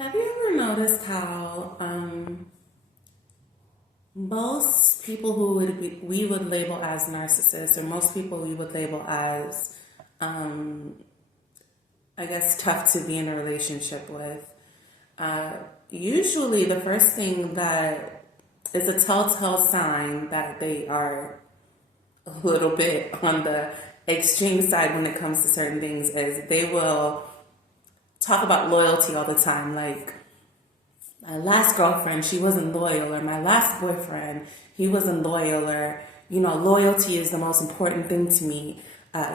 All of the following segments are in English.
Have you ever noticed how most people who we would label as narcissists, or most people we would label as, um, I guess, tough to be in a relationship with, uh, usually the first thing that is a telltale sign that they are a little bit on the extreme side when it comes to certain things is they will talk about loyalty all the time. Like, my last girlfriend, she wasn't loyal, or my last boyfriend, he wasn't loyal, or, loyalty is the most important thing to me.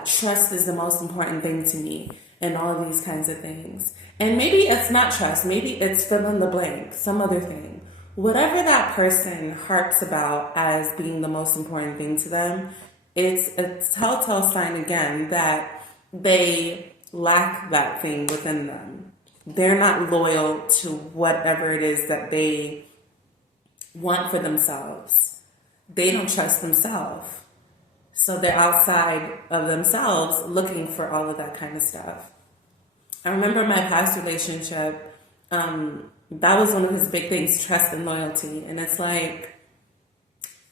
Trust is the most important thing to me, and all of these kinds of things. And maybe it's not trust, maybe it's fill in the blank, some other thing. Whatever that person harps about as being the most important thing to them, it's a telltale sign again that they lack that thing within them. They're not loyal to whatever it is that they want for themselves. They don't trust themselves. So they're outside of themselves looking for all of that kind of stuff. I remember my past relationship, that was one of his big things, trust and loyalty. And it's like,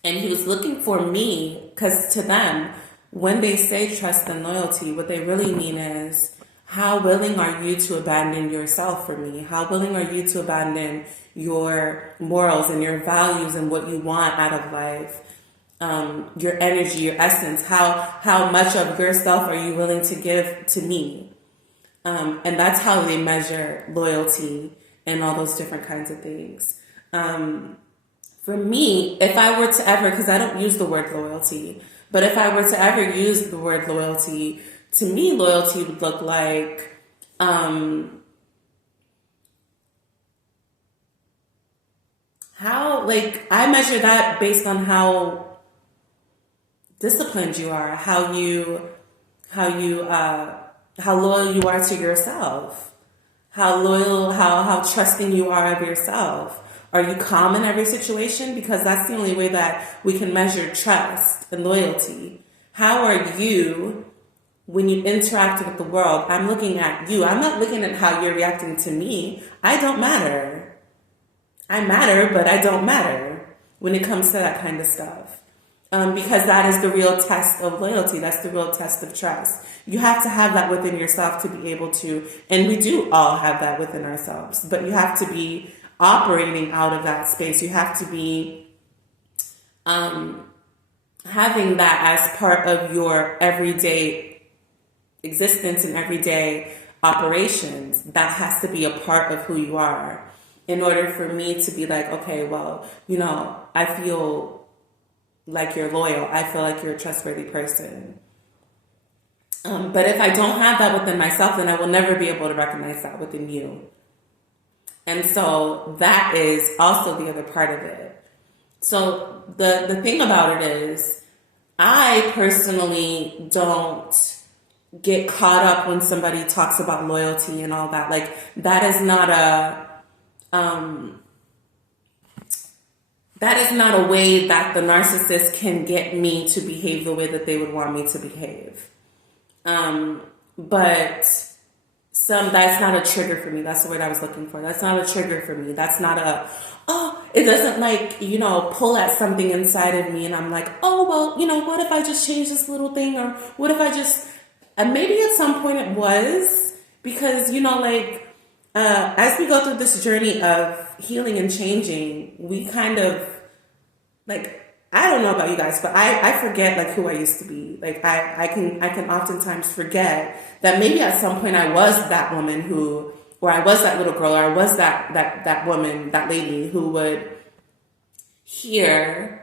and he was looking for me, because to them, when they say trust and loyalty, what they really mean is, how willing are you to abandon yourself for me? How willing are you to abandon your morals and your values and what you want out of life? Your energy, your essence, how much of yourself are you willing to give to me? And that's how they measure loyalty and all those different kinds of things. For me, if I were to ever, because I don't use the word loyalty, but if I were to ever use the word loyalty, to me, loyalty would look like like I measure that based on how disciplined you are, how loyal you are to yourself, how trusting you are of yourself. Are you calm in every situation? Because that's the only way that we can measure trust and loyalty. How are you when you interact with the world? I'm looking at you. I'm not looking at how you're reacting to me. I don't matter. I matter, but I don't matter when it comes to that kind of stuff. Because that is the real test of loyalty. That's the real test of trust. You have to have that within yourself to be able to, and we do all have that within ourselves, but you have to be operating out of that space. You have to be having that as part of your everyday existence and everyday operations. That has to be a part of who you are in order for me to be like, okay, well, I feel like you're loyal. I feel like you're a trustworthy person. But if I don't have that within myself, then I will never be able to recognize that within you. And so that is also the other part of it. So the thing about it is, I personally don't get caught up when somebody talks about loyalty and all that. Like, that is not a way that the narcissist can get me to behave the way that they would want me to behave. But that's not a trigger for me. That's the word I was looking for. That's not a trigger for me. That's not it doesn't pull at something inside of me and I'm like, oh, well, what if I just change this little thing? Or what if I just, and maybe at some point it was, because, as we go through this journey of healing and changing, we kind of, I don't know about you guys, but I forget who I used to be. I can oftentimes forget that maybe at some point I was that woman or I was that little girl, or I was that woman, that lady who would hear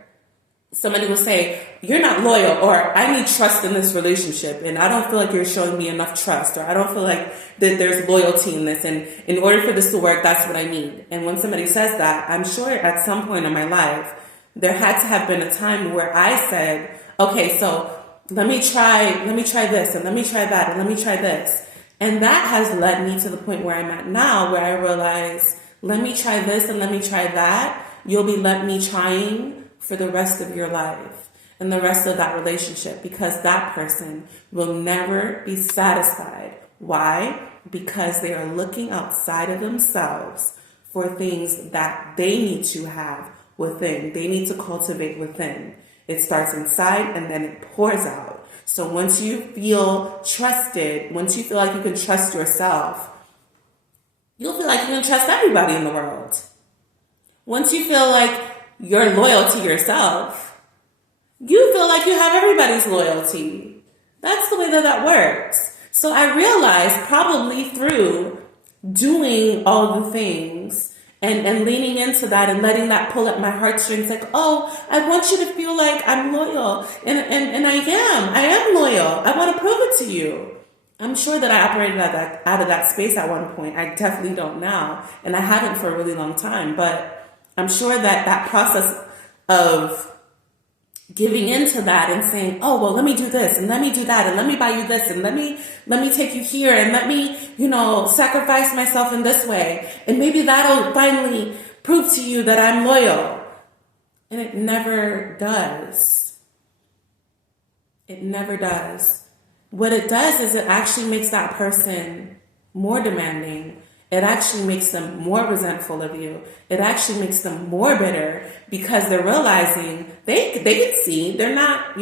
somebody will say, you're not loyal, or I need trust in this relationship, and I don't feel like you're showing me enough trust, or I don't feel like that there's loyalty in this, and in order for this to work, that's what I need. And when somebody says that, I'm sure at some point in my life, there had to have been a time where I said, okay, so let me try this, and let me try that, and let me try this. And that has led me to the point where I'm at now, where I realize, let me try this and let me try that. You'll be let me trying for the rest of your life and the rest of that relationship, because that person will never be satisfied Why? Because they are looking outside of themselves for things that they need to have within. They need to cultivate within. It starts inside and then it pours out. So once you feel trusted, once you feel like you can trust yourself, you'll feel like you can trust everybody in the world. Once you feel like you're loyal to yourself, you feel like you have everybody's loyalty. That's the way that that works. So I realized probably through doing all the things and leaning into that and letting that pull at my heartstrings, like, oh, I want you to feel like I'm loyal. And I am loyal. I want to prove it to you. I'm sure that I operated out of that space at one point. I definitely don't now. And I haven't for a really long time. But I'm sure that that process of giving into that and saying, oh, well, let me do this and let me do that and let me buy you this and let me take you here and let me, sacrifice myself in this way. And maybe that'll finally prove to you that I'm loyal. And it never does. It never does. What it does is it actually makes that person more demanding. It actually makes them more resentful of you. It actually makes them more bitter because they're realizing they can see they're not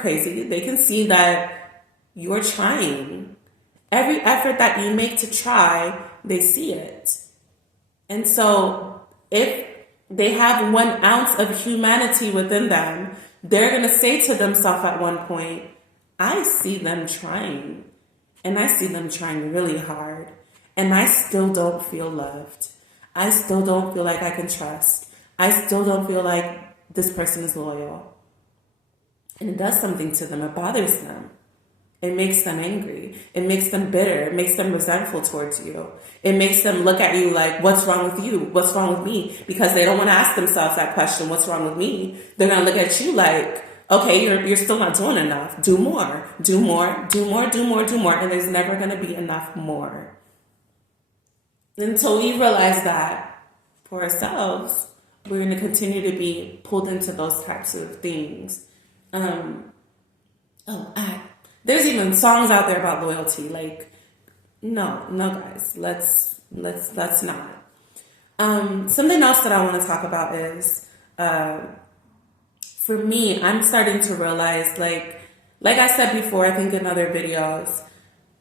crazy. They can see that you're trying. Every effort that you make to try, they see it. And so if they have 1 ounce of humanity within them, they're going to say to themselves at one point, I see them trying. And I see them trying really hard. And I still don't feel loved. I still don't feel like I can trust. I still don't feel like this person is loyal. And it does something to them. It bothers them. It makes them angry. It makes them bitter. It makes them resentful towards you. It makes them look at you like, what's wrong with you? What's wrong with me? Because they don't want to ask themselves that question, what's wrong with me? They're going to look at you like, okay, you're still not doing enough. Do more. Do more. Do more. Do more. Do more. And there's never going to be enough more. Until we realize that for ourselves, we're going to continue to be pulled into those types of things. There's even songs out there about loyalty. Like, no, guys, let's not. Something else that I want to talk about is, for me, I'm starting to realize, like I said before, I think in other videos,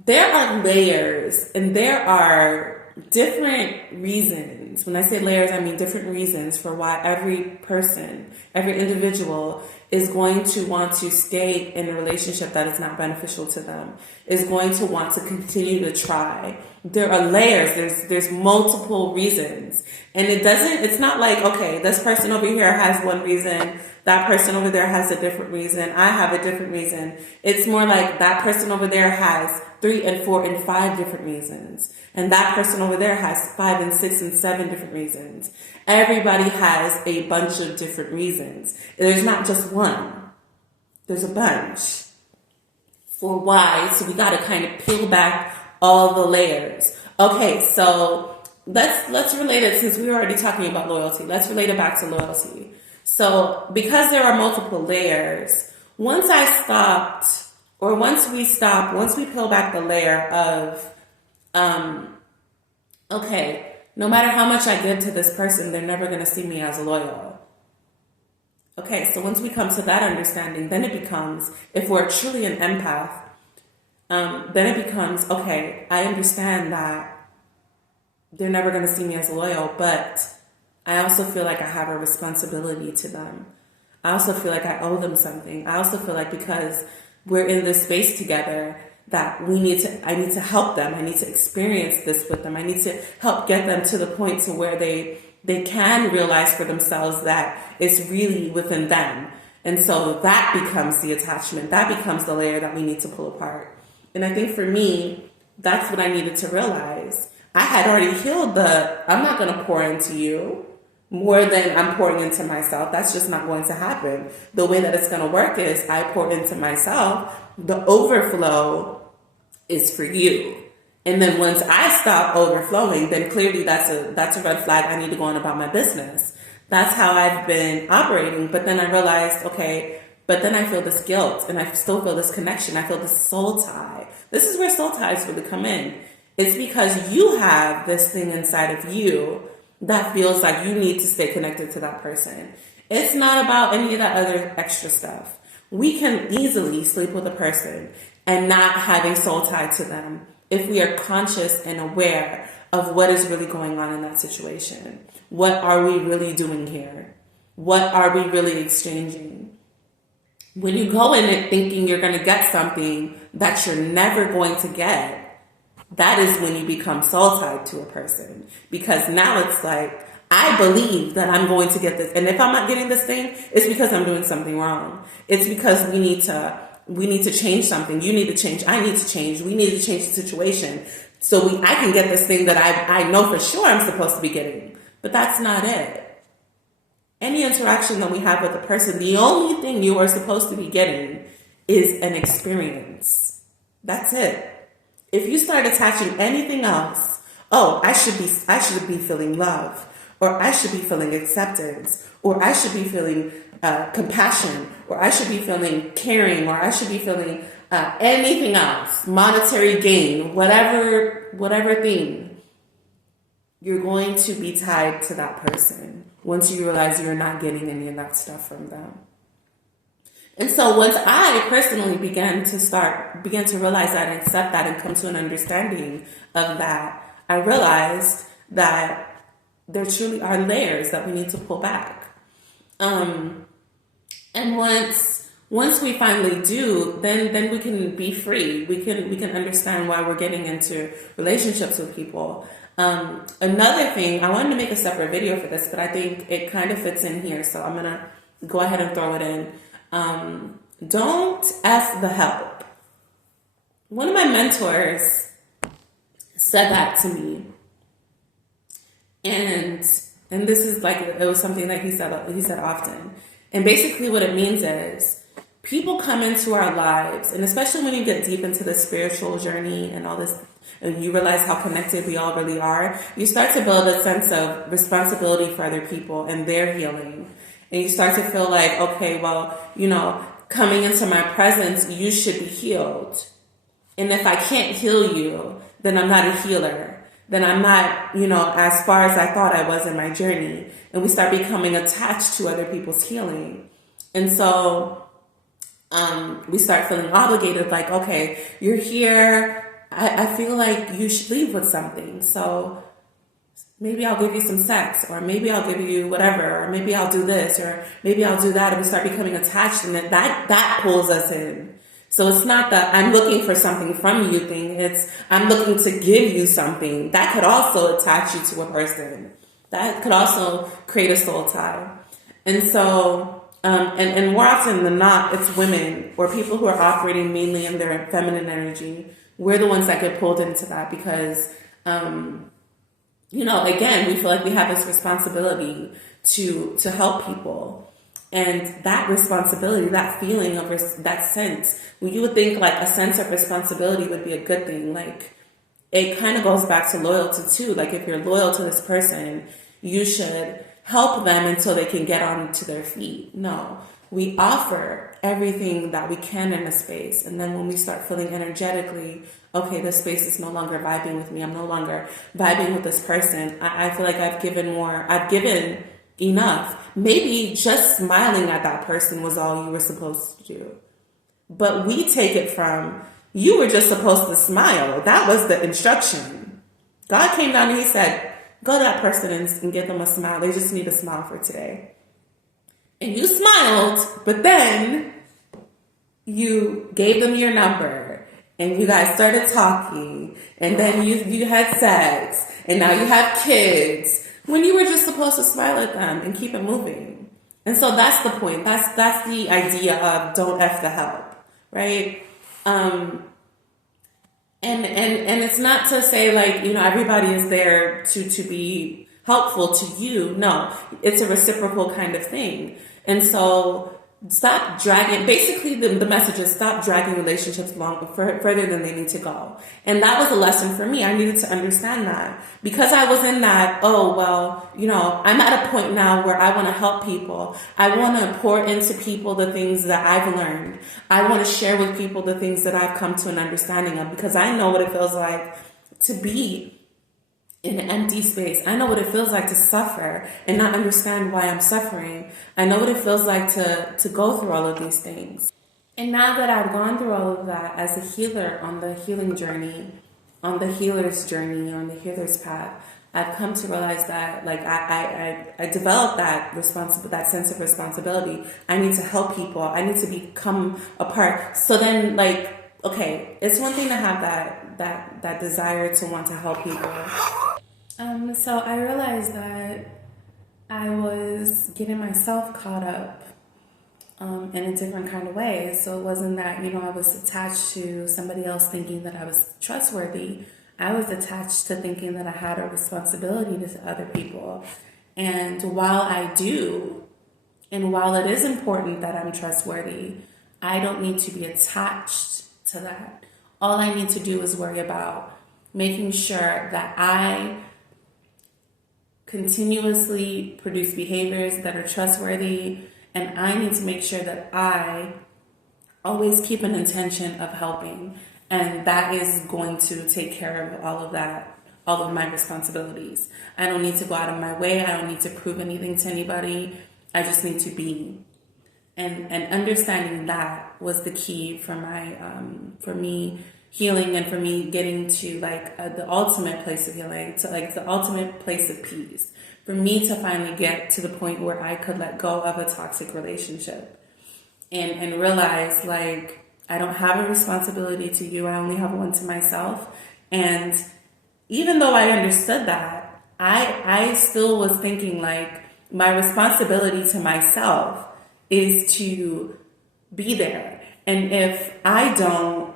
there are layers and there are different reasons. When I say layers, I mean different reasons for why every person, every individual is going to want to stay in a relationship that is not beneficial to them, is going to want to continue to try. There are layers. There's multiple reasons. And it's not like, okay, this person over here has one reason, that person over there has a different reason, I have a different reason. It's more like that person over there has 3 and 4 and 5 different reasons. And that person over there has 5 and 6 and 7 different reasons. Everybody has a bunch of different reasons. There's not just one. There's a bunch for why. So we got to kind of peel back all the layers. Okay, so let's relate it, since we were already talking about loyalty. Let's relate it back to loyalty. So because there are multiple layers, once we peel back the layer of, okay, no matter how much I give to this person, they're never going to see me as loyal. Okay, so once we come to that understanding, then it becomes, if we're truly an empath, then it becomes, okay, I understand that they're never going to see me as loyal, but I also feel like I have a responsibility to them. I also feel like I owe them something. I also feel like because we're in this space together, that I need to help them. I need to experience this with them. I need to help get them to the point to where they can realize for themselves that it's really within them. And so that becomes the attachment. That becomes the layer that we need to pull apart. And I think for me, that's what I needed to realize. I had already healed I'm not going to pour into you more than I'm pouring into myself. That's just not going to happen. The way that it's going to work is I pour into myself. The overflow is for you. And then once I stop overflowing, then clearly that's a red flag. I need to go on about my business. That's how I've been operating. But then I realized, okay, But then I feel this guilt and I still feel this connection. I feel this soul tie. This is where soul ties really come in. It's because you have this thing inside of you that feels like you need to stay connected to that person. It's not about any of that other extra stuff. We can easily sleep with a person and not have a soul tie to them if we are conscious and aware of what is really going on in that situation. What are we really doing here? What are we really exchanging? When you go in it thinking you're going to get something that you're never going to get, that is when you become soul tied to a person. Because now it's like, I believe that I'm going to get this. And if I'm not getting this thing, it's because I'm doing something wrong. It's because we need to change something. You need to change. I need to change. We need to change the situation. So I can get this thing that I know for sure I'm supposed to be getting. But that's not it. Any interaction that we have with a person, the only thing you are supposed to be getting is an experience. That's it. If you start attaching anything else, oh, I should be feeling love, or I should be feeling acceptance, or I should be feeling compassion, or I should be feeling caring, or I should be feeling anything else, monetary gain, whatever thing, you're going to be tied to that person once you realize you're not getting any of that stuff from them. And so once I personally began to realize that and accept that and come to an understanding of that, I realized that there truly are layers that we need to pull back. And once we finally do, then we can be free. We can understand why we're getting into relationships with people. Another thing, I wanted to make a separate video for this, but I think it kind of fits in here, so I'm gonna go ahead and throw it in. Don't F the help. One of my mentors said that to me. And this is like, it was something that he said often. And basically what it means is people come into our lives, and especially when you get deep into the spiritual journey and all this, and you realize how connected we all really are, you start to build a sense of responsibility for other people and their healing. And you start to feel like, okay, well, coming into my presence, you should be healed. And if I can't heal you, then I'm not a healer. Then I'm not, as far as I thought I was in my journey. And we start becoming attached to other people's healing. And so we start feeling obligated, like, okay, you're here. I feel like you should leave with something. So maybe I'll give you some sex, or maybe I'll give you whatever, or maybe I'll do this, or maybe I'll do that. And we start becoming attached, and that pulls us in. So it's not that I'm looking for something from you thing. It's I'm looking to give you something. That could also attach you to a person. That could also create a soul tie. And so, and more often than not, it's women or people who are operating mainly in their feminine energy. We're the ones that get pulled into that because, again, we feel like we have this responsibility to help people. And that responsibility, that feeling of that sense, you would think like a sense of responsibility would be a good thing. Like it kind of goes back to loyalty too. Like if you're loyal to this person, you should help them until they can get onto their feet. No, we offer everything that we can in a space. And then when we start feeling energetically, okay, this space is no longer vibing with me. I'm no longer vibing with this person. I feel like I've given enough. Maybe just smiling at that person was all you were supposed to do. But we take it from, you were just supposed to smile. That was the instruction. God came down and he said, go to that person and give them a smile. They just need a smile for today. And you smiled, but then you gave them your number and you guys started talking and then you had sex and now you have kids when you were just supposed to smile at them and keep it moving. And so that's the point. That's the idea of don't F the help, right? And it's not to say like, everybody is there to be helpful to you. No, it's a reciprocal kind of thing. And so stop dragging, basically the message is stop dragging relationships further than they need to go. And that was a lesson for me. I needed to understand that because I was in that, oh, well, I'm at a point now where I want to help people. I want to pour into people the things that I've learned. I want to share with people the things that I've come to an understanding of, because I know what it feels like to be in an empty space. I know what it feels like to suffer and not understand why I'm suffering. I know what it feels like to go through all of these things. And now that I've gone through all of that as a healer on the healing journey, on the healer's journey, on the healer's path, I've come to realize that I developed that sense of responsibility. I need to help people. I need to become a part. So then okay, it's one thing to have that desire to want to help people. So I realized that I was getting myself caught up in a different kind of way. So it wasn't that, I was attached to somebody else thinking that I was trustworthy. I was attached to thinking that I had a responsibility to other people. And while I do, and while it is important that I'm trustworthy, I don't need to be attached to that. All I need to do is worry about making sure that I continuously produce behaviors that are trustworthy, and I need to make sure that I always keep an intention of helping, and that is going to take care of all of that, all of my responsibilities. I don't need to go out of my way. I don't need to prove anything to anybody. I just need to be. And understanding that was the key for for me healing, and for me getting to the ultimate place of healing, to the ultimate place of peace, for me to finally get to the point where I could let go of a toxic relationship and realize I don't have a responsibility to you. I only have one to myself. And even though I understood that, I still was thinking my responsibility to myself is to be there. And if I don't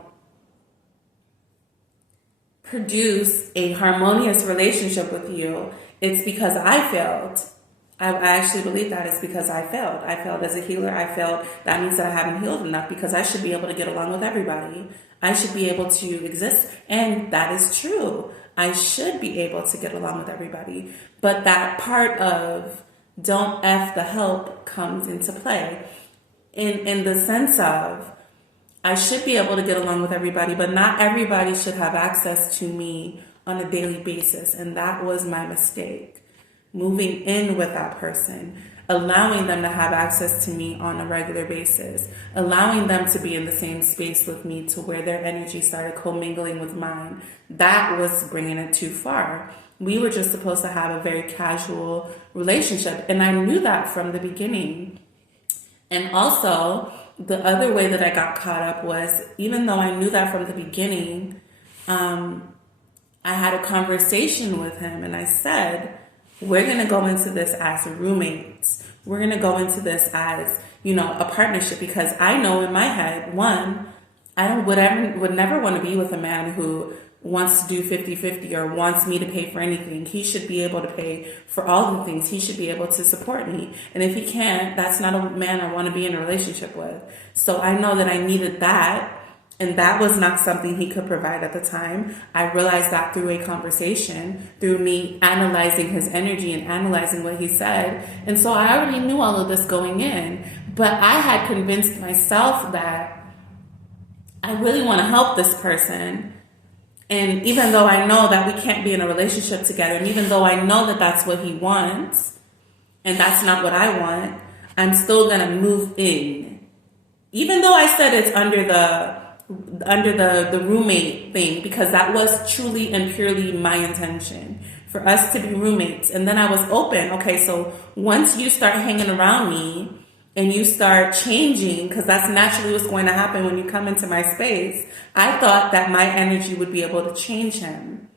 produce a harmonious relationship with you, it's because I failed. I actually believe that it's because I failed. I failed as a healer. I failed. That means that I haven't healed enough, because I should be able to get along with everybody. I should be able to exist. And that is true. I should be able to get along with everybody. But that part of don't F the help comes into play in the sense of I should be able to get along with everybody, but not everybody should have access to me on a daily basis. And that was my mistake. Moving in with that person, allowing them to have access to me on a regular basis, allowing them to be in the same space with me to where their energy started commingling with mine. That was bringing it too far. We were just supposed to have a very casual relationship. And I knew that from the beginning. And also, the other way that I got caught up was, even though I knew that from the beginning, I had a conversation with him and I said, we're going to go into this as roommates. We're going to go into this as, a partnership, because I know in my head, one, I would never want to be with a man who wants to do 50-50 or wants me to pay for anything. He should be able to pay for all the things. He should be able to support me. And if he can't, that's not a man I want to be in a relationship with. So I know that I needed that. And that was not something he could provide at the time. I realized that through a conversation, through me analyzing his energy and analyzing what he said. And so I already knew all of this going in. But I had convinced myself that I really want to help this person. And even though I know that we can't be in a relationship together, and even though I know that that's what he wants, and that's not what I want, I'm still going to move in. Even though I said it's under the roommate thing, because that was truly and purely my intention, for us to be roommates. And then I was open. Okay, so once you start hanging around me and you start changing, because that's naturally what's going to happen when you come into my space, I thought that my energy would be able to change him.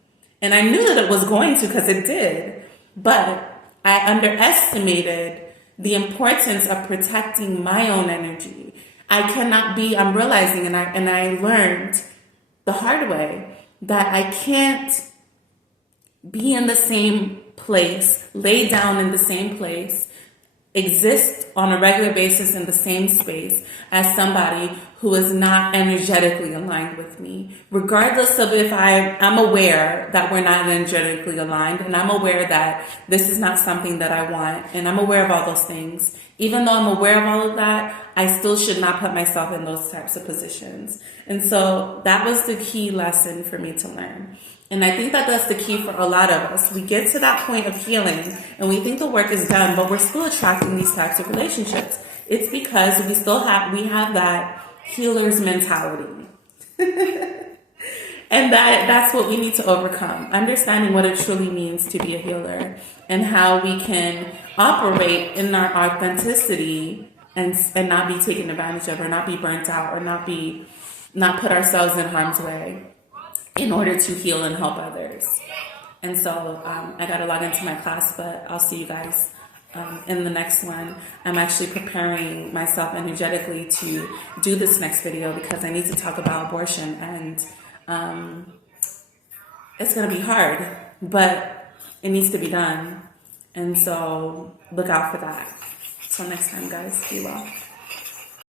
And I knew that it was going to, because it did. But I underestimated the importance of protecting my own energy. I'm realizing, and I learned the hard way, that I can't be in the same place, lay down in the same place, exist on a regular basis in the same space as somebody who is not energetically aligned with me, regardless of if I'm aware that we're not energetically aligned, and I'm aware that this is not something that I want, and I'm aware of all those things. Even though I'm aware of all of that, I still should not put myself in those types of positions. And so that was the key lesson for me to learn. And I think that that's the key for a lot of us. We get to that point of healing and we think the work is done, but we're still attracting these types of relationships. It's because we have that healer's mentality. And that's what we need to overcome. Understanding what it truly means to be a healer and how we can operate in our authenticity and not be taken advantage of, or not be burnt out, or not put ourselves in harm's way in order to heal and help others. And so I got to log into my class, but I'll see you guys in the next one. I'm actually preparing myself energetically to do this next video because I need to talk about abortion, and it's going to be hard, but it needs to be done. And so look out for that. Till next time, guys, be well.